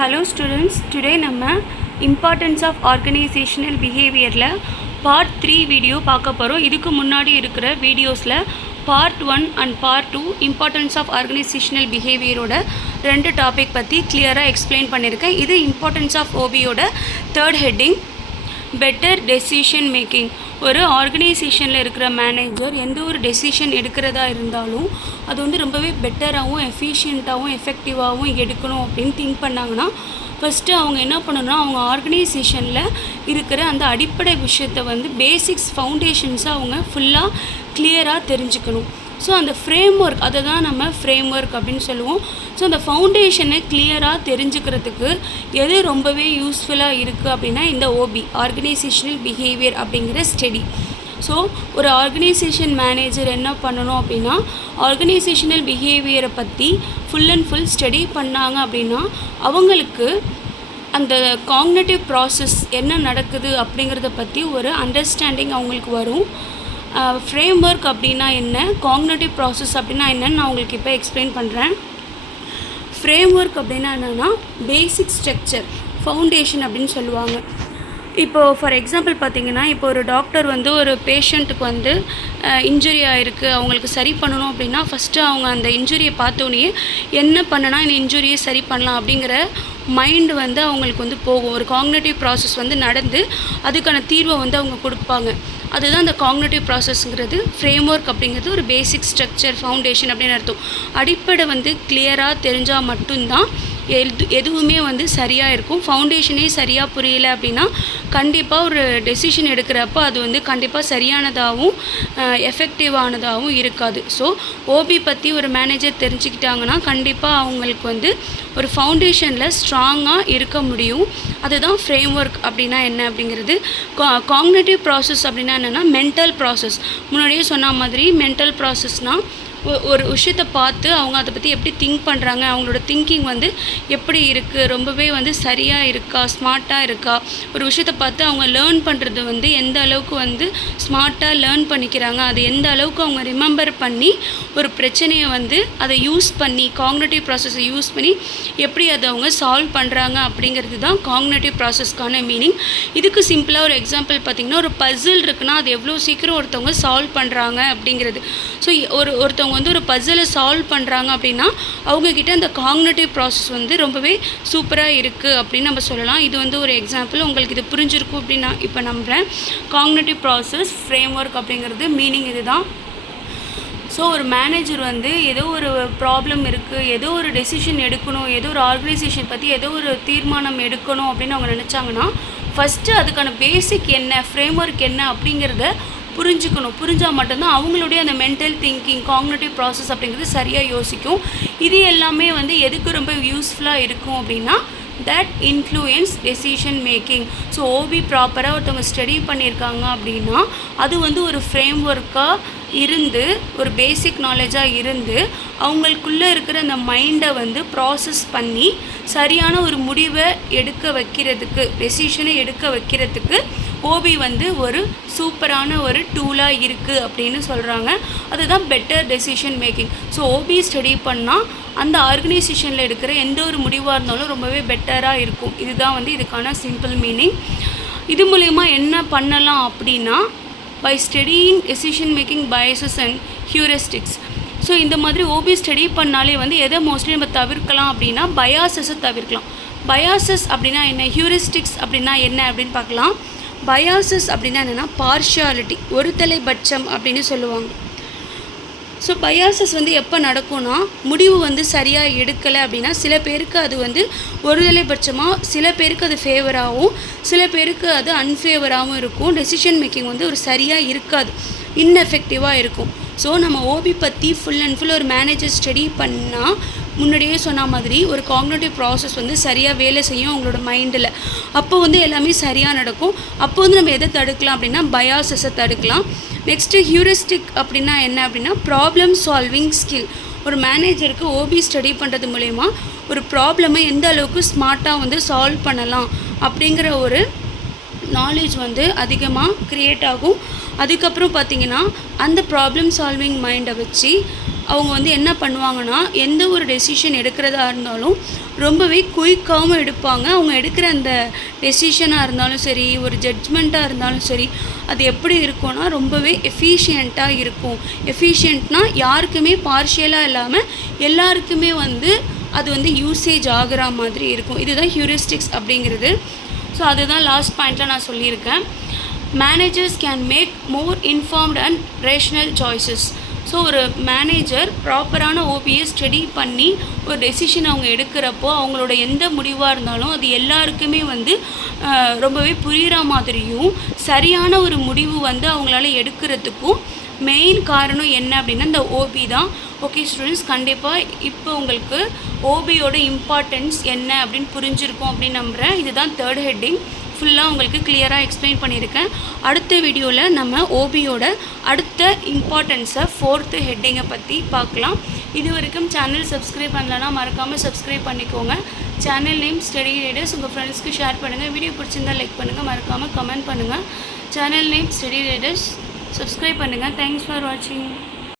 Hello students, today நம்ம importance of organizational behaviorல part 3 video பார்க்க போகிறோம். இதுக்கு முன்னாடி இருக்கிற வீடியோஸில் part 1 and part 2 importance of organizational behaviorோட ரெண்டு டாபிக் பற்றி கிளியராக எக்ஸ்பிளைன் பண்ணியிருக்கேன். இது importance of OBயோட third heading better decision making. ஒரு ஆர்கனைசேஷனில் இருக்கிற மேனேஜர் எந்த ஒரு டெசிஷன் எடுக்கிறதா இருந்தாலும் அது வந்து ரொம்பவே பெட்டராகவும் எஃபிஷியண்ட்டாகவும் எஃபெக்டிவாகவும் எடுக்கணும் அப்படின்னு திங்க் பண்ணாங்கன்னா ஃபஸ்ட்டு அவங்க என்ன பண்ணணும்னா அவங்க ஆர்கனைசேஷனில் இருக்கிற அந்த அடிப்படை விஷயத்தை வந்து பேசிக்ஸ் ஃபவுண்டேஷன்ஸை அவங்க ஃபுல்லாக கிளியராக தெரிஞ்சுக்கணும். ஸோ அந்த ஃப்ரேம் ஒர்க் அதை தான் நம்ம ஃப்ரேம் ஒர்க் அப்படின்னு சொல்லுவோம். ஸோ அந்த ஃபவுண்டேஷனை கிளியராக தெரிஞ்சுக்கிறதுக்கு எது ரொம்பவே யூஸ்ஃபுல்லாக இருக்குது அப்படின்னா இந்த ஓபி ஆர்கனைசேஷனல் பிஹேவியர் அப்படிங்கிற ஸ்டடி. ஸோ ஒரு ஆர்கனைசேஷன் மேனேஜர் என்ன பண்ணணும் அப்படின்னா ஆர்கனைசேஷனல் பிஹேவியரை பற்றி ஃபுல் அண்ட் ஃபுல் ஸ்டடி பண்ணாங்க அப்படின்னா அவங்களுக்கு அந்த காக்னிட்டிவ் ப்ராசஸ் என்ன நடக்குது அப்படிங்கிறத பற்றி ஒரு அண்டர்ஸ்டாண்டிங் அவங்களுக்கு வரும். ஃப்ரேம் ஒர்க் அப்படின்னா என்ன, காக்னிட்டிவ் ப்ராசஸ் அப்படின்னா என்னன்னு நான் உங்களுக்கு இப்போ எக்ஸ்பிளைன் பண்ணுறேன். ஃப்ரேம் ஒர்க் அப்படின்னா என்னென்னா பேசிக் ஸ்ட்ரக்சர் ஃபவுண்டேஷன் அப்படின்னு சொல்லுவாங்க. இப்போது ஃபார் எக்ஸாம்பிள் பார்த்திங்கன்னா இப்போ ஒரு டாக்டர் வந்து ஒரு பேஷண்ட்டுக்கு வந்து இன்ஜுரி ஆகிருக்கு, அவங்களுக்கு சரி பண்ணணும் அப்படின்னா ஃபஸ்ட்டு அவங்க அந்த இன்ஜுரியை பார்த்தோன்னே என்ன பண்ணனா இந்த இன்ஜுரியை சரி பண்ணலாம் அப்படிங்கிற மைண்டு வந்து அவங்களுக்கு வந்து போகும். ஒரு காக்னிட்டிவ் ப்ராசஸ் வந்து நடந்து அதுக்கான தீர்வை வந்து அவங்க கொடுப்பாங்க. அதுதான் அந்த காக்னிட்டிவ் ப்ராசஸ்ங்கிறது. ஃப்ரேம் ஒர்க் அப்படிங்கிறது ஒரு பேசிக் ஸ்ட்ரக்சர் ஃபவுண்டேஷன் அப்படின்னு அர்த்தம். அடிப்படை வந்து கிளியராக தெரிஞ்சால் மட்டும்தான் எதுவுமே வந்து சரியாக இருக்கும். ஃபவுண்டேஷனே சரியாக புரியலை அப்படின்னா கண்டிப்பாக ஒரு டெசிஷன் எடுக்கிறப்போ அது வந்து கண்டிப்பாக சரியானதாகவும் எஃபெக்டிவானதாகவும் இருக்காது. ஸோ ஓபி பற்றி ஒரு மேனேஜர் தெரிஞ்சுக்கிட்டாங்கன்னா கண்டிப்பாக அவங்களுக்கு வந்து ஒரு ஃபவுண்டேஷனில் ஸ்ட்ராங்காக இருக்க முடியும். அதுதான் ஃப்ரேம் ஒர்க் அப்படின்னா என்ன அப்படிங்கிறது. காக்னிட்டிவ் ப்ராசஸ் அப்படின்னா என்னென்னா மென்டல் ப்ராசஸ். முன்னாடியே சொன்ன மாதிரி மென்டல் ப்ராசஸ்னால் ஒரு விஷயத்தை பார்த்து அவங்க அதை பற்றி எப்படி திங்க் பண்ணுறாங்க, அவங்களோட திங்கிங் வந்து எப்படி இருக்குது, ரொம்பவே வந்து சரியாக இருக்கா, ஸ்மார்ட்டாக இருக்கா, ஒரு விஷயத்தை பார்த்து அவங்க லேர்ன் பண்ணுறது வந்து எந்த அளவுக்கு வந்து ஸ்மார்ட்டாக லேர்ன் பண்ணிக்கிறாங்க, அது எந்த அளவுக்கு அவங்க ரிமெம்பர் பண்ணி ஒரு பிரச்சனையை வந்து அதை யூஸ் பண்ணி காக்னிட்டிவ் ப்ராசஸை யூஸ் பண்ணி எப்படி அதை அவங்க சால்வ் பண்ணுறாங்க அப்படிங்கிறது தான் காக்னிட்டிவ் ப்ராசஸ்க்கான மீனிங். இதுக்கு சிம்பிளாக ஒரு எக்ஸாம்பிள் பார்த்திங்கன்னா ஒரு பசில் இருக்குன்னா அது எவ்வளோ சீக்கிரம் ஒருத்தவங்க சால்வ் பண்ணுறாங்க அப்படிங்கிறது. ஸோ ஒருத்தவங்க வந்து ஒரு பசிலை சால்வ் பண்ணுறாங்க அப்படின்னா அவங்கக்கிட்ட அந்த காக்னிட்டிவ் ப்ராசஸ் வந்து ரொம்பவே சூப்பராக இருக்குது அப்படின்னு நம்ம சொல்லலாம். இது வந்து ஒரு எக்ஸாம்பிள். உங்களுக்கு இது புரிஞ்சிருக்கும் அப்படின்னு நான் இப்போ நம்புகிறேன். காக்னிட்டிவ் ப்ராசஸ் ஃப்ரேம் ஒர்க் அப்படிங்கிறது மீனிங் இது தான். ஸோ ஒரு மேனேஜர் வந்து ஏதோ ஒரு ப்ராப்ளம் இருக்குது, ஏதோ ஒரு டெசிஷன் எடுக்கணும், ஏதோ ஒரு ஆர்கனைசேஷன் பற்றி ஏதோ ஒரு தீர்மானம் எடுக்கணும் அப்படின்னு அவங்க நினச்சாங்கன்னா ஃபஸ்ட்டு அதுக்கான பேசிக் என்ன, ஃப்ரேம் ஒர்க் என்ன அப்படிங்கிறத புரிஞ்சுக்கணும். புரிஞ்சால் மட்டும்தான் அவங்களுடைய அந்த மென்டல் திங்கிங் காக்னிட்டிவ் ப்ராசஸ் அப்படிங்கிறது சரியாக யோசிக்கும். இது எல்லாமே வந்து எதுக்கு ரொம்ப யூஸ்ஃபுல்லாக இருக்கும் அப்படின்னா that influence decision making. So OB ப்ராப்பராக ஒருத்தவங்க ஸ்டடி பண்ணியிருக்காங்க அப்படின்னா அது வந்து ஒரு ஃப்ரேம் ஒர்க்காக இருந்து ஒரு பேசிக் நாலேஜாக இருந்து அவங்களுக்குள்ளே இருக்கிற அந்த மைண்டை வந்து ப்ராசஸ் பண்ணி சரியான ஒரு முடிவை எடுக்க வைக்கிறதுக்கு, டெசிஷனை எடுக்க வைக்கிறதுக்கு ஓபி வந்து ஒரு சூப்பரான ஒரு டூலாக இருக்குது அப்படின்னு சொல்கிறாங்க. அதுதான் better decision making. So OB study பண்ணால் அந்த ஆர்கனைசேஷனில் எடுக்கிற எந்த ஒரு முடிவாக இருந்தாலும் ரொம்பவே பெட்டராக இருக்கும். இதுதான் வந்து இதுக்கான சிம்பிள் மீனிங். இது மூலமா என்ன பண்ணலாம் அப்படின்னா by studying decision making biases and heuristics. So இந்த மாதிரி ஓபி ஸ்டடி பண்ணாலே வந்து எதை மோஸ்ட்லி நம்ம தவிர்க்கலாம் அப்படின்னா பயாசஸை தவிர்க்கலாம். பயாசஸ் அப்படின்னா என்ன, ஹியூரிஸ்டிக்ஸ் அப்படின்னா என்ன அப்படின்னு பார்க்கலாம். பயாசஸ் அப்படின்னா என்னென்னா பார்ஷியாலிட்டி, ஒரு தலைபட்சம் அப்படின்னு சொல்லுவாங்க. ஸோ பயாசஸ் வந்து எப்போ நடக்கும்னா முடிவு வந்து சரியாக எடுக்கலை அப்படின்னா சில பேருக்கு அது வந்து ஒரு தலைபட்சமாக, சில பேருக்கு அது ஃபேவராகவும் சில பேருக்கு அது அன்ஃபேவராகவும் இருக்கும். டெசிஷன் மேக்கிங் வந்து ஒரு சரியாக இருக்காது, இன்எஃபெக்டிவாக இருக்கும். ஸோ நம்ம ஓபி பற்றி ஃபுல் அண்ட் ஃபுல் ஒரு மேனேஜர் ஸ்டடி பண்ணால் முன்னாடியே சொன்ன மாதிரி ஒரு காக்னிட்டிவ் ப்ராசஸ் வந்து சரியாக வேலை செய்யும் அவங்களோட மைண்டில். அப்போ வந்து எல்லாமே சரியாக நடக்கும். அப்போ வந்து நம்ம எதை தடுக்கலாம் அப்படின்னா பயாசஸை தடுக்கலாம். நெக்ஸ்ட்டு ஹியூரிஸ்டிக் அப்படின்னா என்ன அப்படின்னா ப்ராப்ளம் சால்விங் ஸ்கில். ஒரு மேனேஜருக்கு ஓபி ஸ்டடி பண்ணுறது மூலமா ஒரு ப்ராப்ளமை எந்த அளவுக்கு ஸ்மார்ட்டாக வந்து சால்வ் பண்ணலாம் அப்படிங்கிற ஒரு நாலேஜ் வந்து அதிகமாக க்ரியேட் ஆகும். அதுக்கப்புறம் பார்த்திங்கன்னா அந்த ப்ராப்ளம் சால்விங் மைண்டை வச்சு அவங்க வந்து என்ன பண்ணுவாங்கன்னா எந்த ஒரு டெசிஷன் எடுக்கிறதா இருந்தாலும் ரொம்பவே குயிக்காகவும் எடுப்பாங்க. அவங்க எடுக்கிற அந்த டெசிஷனாக இருந்தாலும் சரி, ஒரு ஜட்ஜ்மெண்ட்டாக இருந்தாலும் சரி, அது எப்படி இருக்கும்னா ரொம்பவே எஃபிஷியண்ட்டாக இருக்கும். எஃபிஷியண்ட்னா யாருக்குமே பார்ஷியலாக இல்லாமல் எல்லாருக்குமே வந்து அது வந்து யூசேஜ் ஆகிற மாதிரி இருக்கும். இதுதான் ஹியூரிஸ்டிக்ஸ் அப்படிங்கிறது. ஸோ அதுதான் லாஸ்ட் பாயிண்ட்டில் நான் சொல்லியிருக்கேன். Managers can make more informed and rational choices. So ஒரு மேனேஜர் ப்ராப்பரான ஓபியை ஸ்டடி பண்ணி ஒரு டெசிஷன் அவங்க எடுக்கிறப்போ அவங்களோட எந்த முடிவாக இருந்தாலும் அது எல்லாருக்குமே வந்து ரொம்பவே புரிகிற மாதிரியும் சரியான ஒரு முடிவு வந்து அவங்களால எடுக்கிறதுக்கும் மெயின் காரணம் என்ன அப்படின்னா இந்த ஓபி தான். ஓகே ஸ்டூடெண்ட்ஸ், கண்டிப்பாக இப்போ உங்களுக்கு ஓபியோட இம்பார்ட்டன்ஸ் என்ன அப்படின்னு புரிஞ்சிருக்கும் அப்படின்னு நம்புகிறேன். இதுதான் 3rd ஹெட்டிங். ஃபுல்லாக உங்களுக்கு கிளியராக எக்ஸ்பிளைன் பண்ணியிருக்கேன். அடுத்த வீடியோவில் நம்ம ஓபியோட அடுத்த இம்பார்ட்டன்ஸை 4th ஹெட்டிங்கை பற்றி பார்க்கலாம். இது வரைக்கும் சேனல் சப்ஸ்கிரைப் பண்ணலன்னா மறக்காமல் சப்ஸ்கிரைப் பண்ணிக்கோங்க. Channel name study readers. உங்கள் ஃப்ரெண்ட்ஸ்க்கு ஷேர் பண்ணுங்கள். வீடியோ பிடிச்சிருந்தால் லைக் பண்ணுங்கள். மறக்காமல் கமெண்ட் பண்ணுங்கள். Channel name study readers. Subscribe பண்ணுங்கள். தேங்க்ஸ் ஃபார் வாட்சிங்.